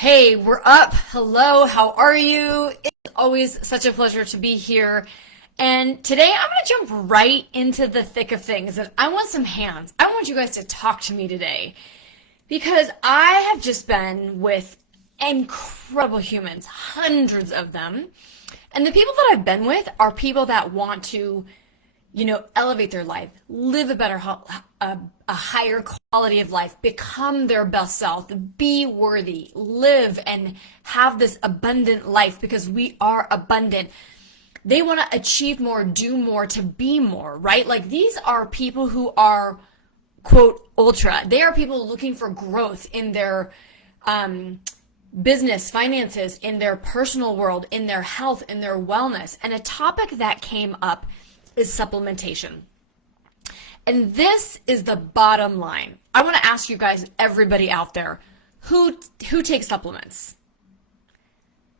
Hey, we're up. Hello, how are you? It's always such a pleasure to be here. And today I'm going to jump right into the thick of things. And I want some hands. I want you guys to talk to me today because I have just been with incredible humans, hundreds of them. And the people that I've been with are people that want to elevate their life, live a better, a higher quality of life, become their best self, be worthy, live and have this abundant life because we are abundant. They want to achieve more, do more, to be more, right? Like these are people who are, quote, ultra. They are people looking for growth in their business, finances, in their personal world, in their health, in their wellness. And a topic that came up is supplementation. And this is the bottom line. I want to ask you guys, everybody out there, who takes supplements?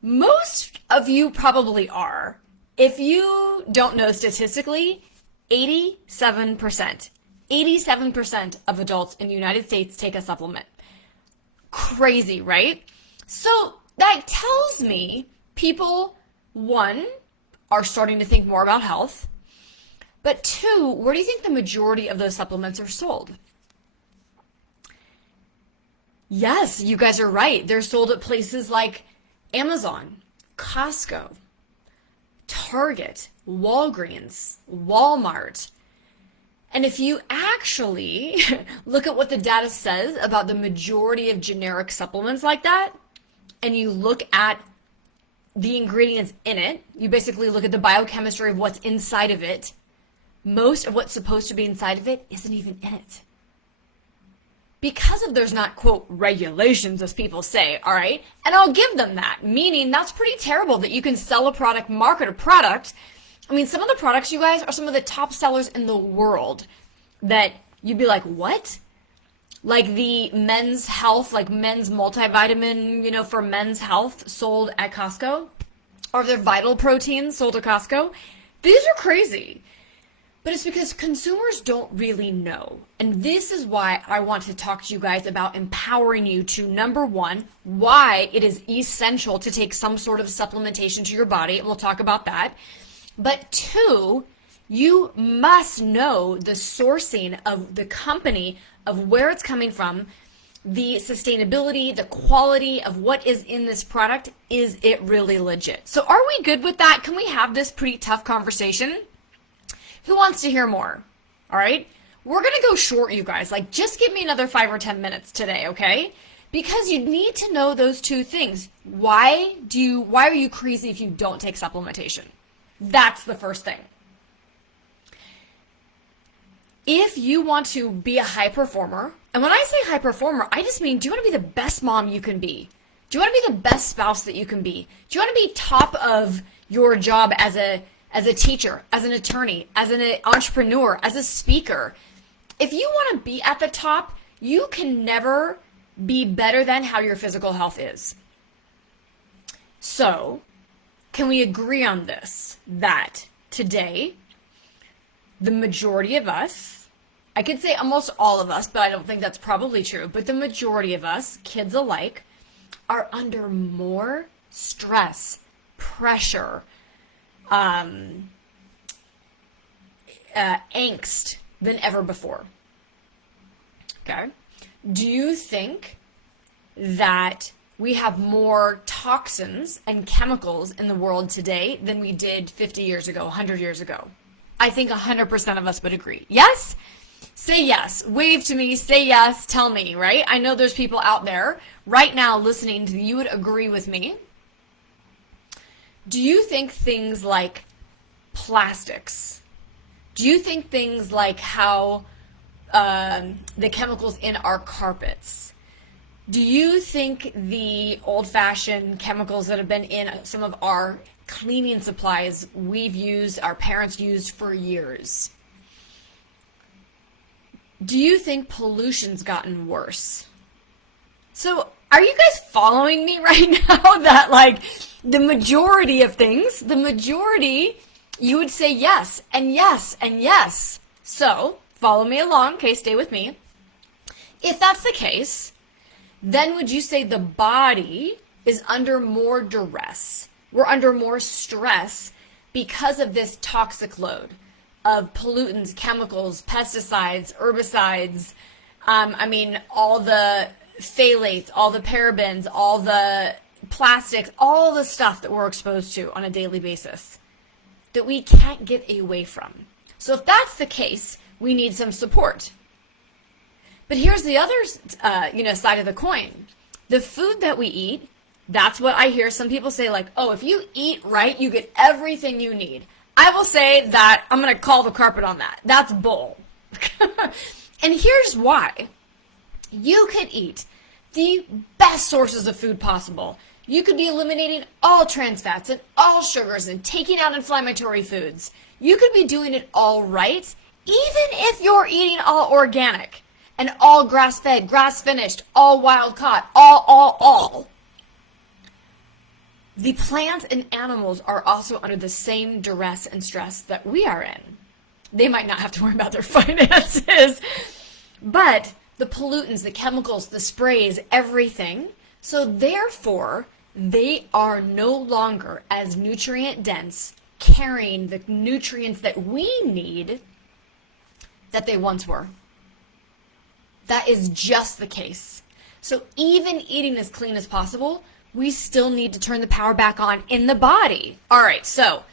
Most of you probably are. If you don't know statistically, 87% of adults in the United States take a supplement. Crazy, right? So that tells me people, one, are starting to think more about health. But two, where do you think the majority of those supplements are sold? Yes, you guys are right. They're sold at places like Amazon, Costco, Target, Walgreens, Walmart. And if you actually look at what the data says about the majority of generic supplements like that, and you look at the ingredients in it, you basically look at the biochemistry of what's inside of it, most of what's supposed to be inside of it isn't even in it. Because of there's not, quote, regulations, as people say, all right? And I'll give them that, meaning that's pretty terrible that you can sell a product, market a product. I mean, some of the products, you guys, are some of the top sellers in the world that you'd be like, what? Like the men's health, like men's multivitamin, for men's health sold at Costco, or their vital proteins sold at Costco. These are crazy. But it's because consumers don't really know. And this is why I want to talk to you guys about empowering you to, number one, why it is essential to take some sort of supplementation to your body, and we'll talk about that. But two, you must know the sourcing of the company, of where it's coming from, the sustainability, the quality of what is in this product. Is it really legit? So are we good with that? Can we have this pretty tough conversation? Who wants to hear more? All right. We're going to go short, you guys. Like, just give me another 5 or 10 minutes today, okay? Because you need to know those two things. Why are you crazy if you don't take supplementation? That's the first thing. If you want to be a high performer, and when I say high performer, I just mean, do you want to be the best mom you can be? Do you want to be the best spouse that you can be? Do you want to be top of your job as a teacher, as an attorney, as an entrepreneur, as a speaker? If you want to be at the top, you can never be better than how your physical health is. So, can we agree on this? That today, the majority of us, I could say almost all of us, but I don't think that's probably true, but the majority of us, kids alike, are under more stress, pressure, angst than ever before. Okay. Do you think that we have more toxins and chemicals in the world today than we did 50 years ago, 100 years ago? I think 100% of us would agree. Yes? Say yes. Wave to me. Say yes. Tell me, right? I know there's people out there right now listening to you would agree with me. Do you think things like plastics, do you think things like how the chemicals in our carpets, do you think the old-fashioned chemicals that have been in some of our cleaning supplies we've used, our parents used for years, do you think pollution's gotten worse? So are you guys following me right now that like the majority of things, you would say yes and yes and yes. So follow me along, okay, stay with me. If that's the case, then would you say the body is under more duress? We're under more stress because of this toxic load of pollutants, chemicals, pesticides, herbicides, all the phthalates, all the parabens, all the plastics, all the stuff that we're exposed to on a daily basis that we can't get away from. So if that's the case, we need some support. But here's the other side of the coin. The food that we eat, that's what I hear some people say, like, oh, if you eat right, you get everything you need. I will say that I'm going to call the carpet on that. That's bull. And here's why. You could eat the best sources of food possible. You could be eliminating all trans fats and all sugars and taking out inflammatory foods. You could be doing it all right, even if you're eating all organic and all grass-fed, grass-finished, all wild-caught, all. The plants and animals are also under the same duress and stress that we are in. They might not have to worry about their finances, but the pollutants, the chemicals, the sprays, everything. So therefore, they are no longer as nutrient dense, carrying the nutrients that we need that they once were. That is just the case. So even eating as clean as possible, we still need to turn the power back on in the body. All right, so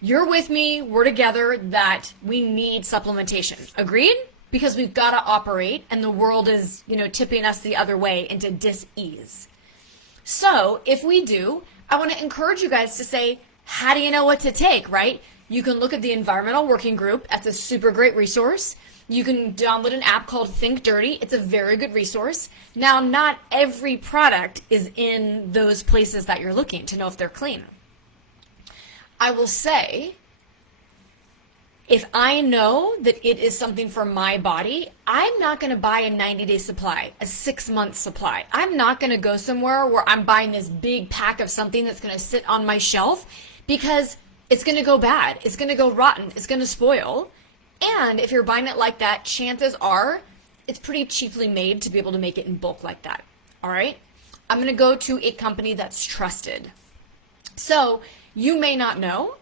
you're with me, we're together, that we need supplementation. Agreed? Because we've got to operate, and the world is, tipping us the other way into dis-ease. So if we do, I want to encourage you guys to say, how do you know what to take, right? You can look at the Environmental Working Group. That's a super great resource. You can download an app called Think Dirty. It's a very good resource. Now, not every product is in those places that you're looking to know if they're clean. I will say, if I know that it is something for my body, I'm not going to buy a 90-day supply, a 6-month supply. I'm not going to go somewhere where I'm buying this big pack of something that's going to sit on my shelf because it's going to go bad. It's going to go rotten. It's going to spoil. And if you're buying it like that, chances are it's pretty cheaply made to be able to make it in bulk like that. All right? I'm going to go to a company that's trusted. So you may not know.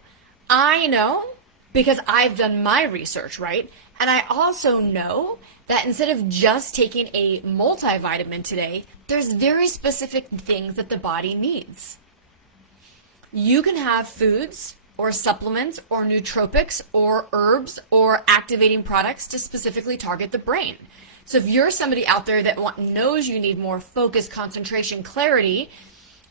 I know because I've done my research, right? And I also know that instead of just taking a multivitamin today, there's very specific things that the body needs. You can have foods or supplements or nootropics or herbs or activating products to specifically target the brain. So if you're somebody out there that knows you need more focus, concentration, clarity,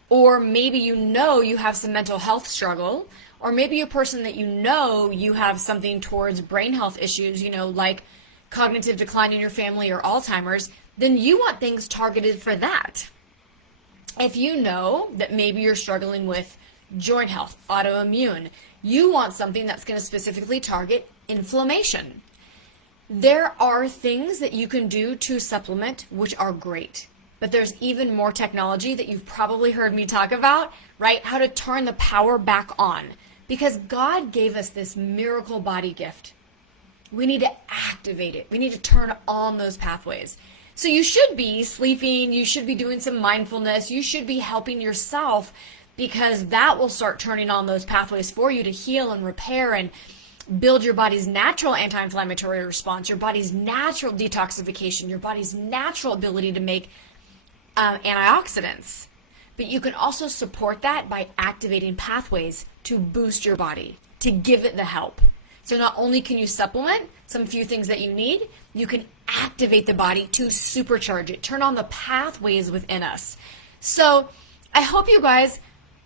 or maybe you have some mental health struggle, or maybe a person that you have something towards brain health issues, like cognitive decline in your family or Alzheimer's, then you want things targeted for that. If you know that maybe you're struggling with joint health, autoimmune, you want something that's going to specifically target inflammation. There are things that you can do to supplement which are great, but there's even more technology that you've probably heard me talk about, right? How to turn the power back on, because God gave us this miracle body gift. We need to activate it. We need to turn on those pathways. So you should be sleeping, you should be doing some mindfulness, you should be helping yourself, because that will start turning on those pathways for you to heal and repair and build your body's natural anti-inflammatory response, your body's natural detoxification, your body's natural ability to make antioxidants. But you can also support that by activating pathways to boost your body, to give it the help. So not only can you supplement some few things that you need, you can activate the body to supercharge it, turn on the pathways within us. So I hope you guys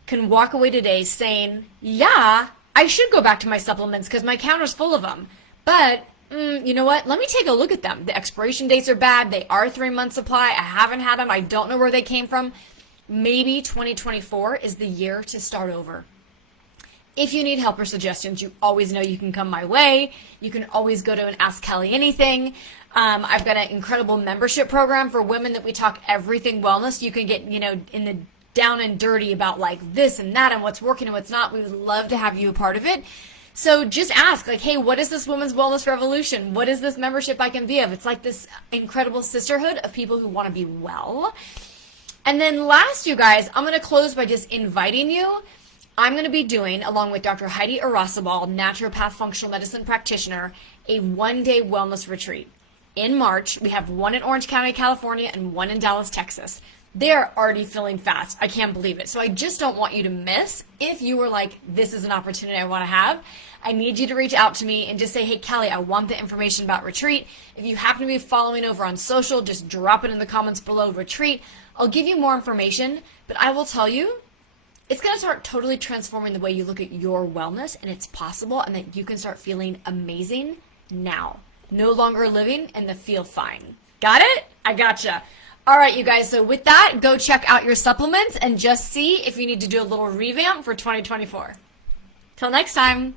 can walk away today saying, yeah, I should go back to my supplements because my counter's full of them. But you know what? Let me take a look at them. The expiration dates are bad. They are 3-month supply. I haven't had them. I don't know where they came from. Maybe 2024 is the year to start over. If you need help or suggestions, you always know you can come my way. You can always go to an Ask Kellie Anything. I've got an incredible membership program for women that we talk everything wellness. You can get, in the down and dirty about like this and that and what's working and what's not. We would love to have you a part of it. So just ask, like, hey, what is this Women's Wellness Revolution? What is this membership I can be of? It's like this incredible sisterhood of people who want to be well. And then last, you guys, I'm going to close by just inviting you. I'm going to be doing, along with Dr. Heidi Arasabal, naturopath functional medicine practitioner, a one-day wellness retreat. In March, we have one in Orange County, California, and one in Dallas, Texas. They are already filling fast. I can't believe it. So I just don't want you to miss. If you were like, this is an opportunity I want to have, I need you to reach out to me and just say, hey, Kelly, I want the information about retreat. If you happen to be following over on social, just drop it in the comments below, retreat. I'll give you more information, but I will tell you, it's going to start totally transforming the way you look at your wellness, and it's possible, and that you can start feeling amazing now. No longer living in the feel fine. Got it? I gotcha. All right, you guys. So with that, go check out your supplements and just see if you need to do a little revamp for 2024. Till next time.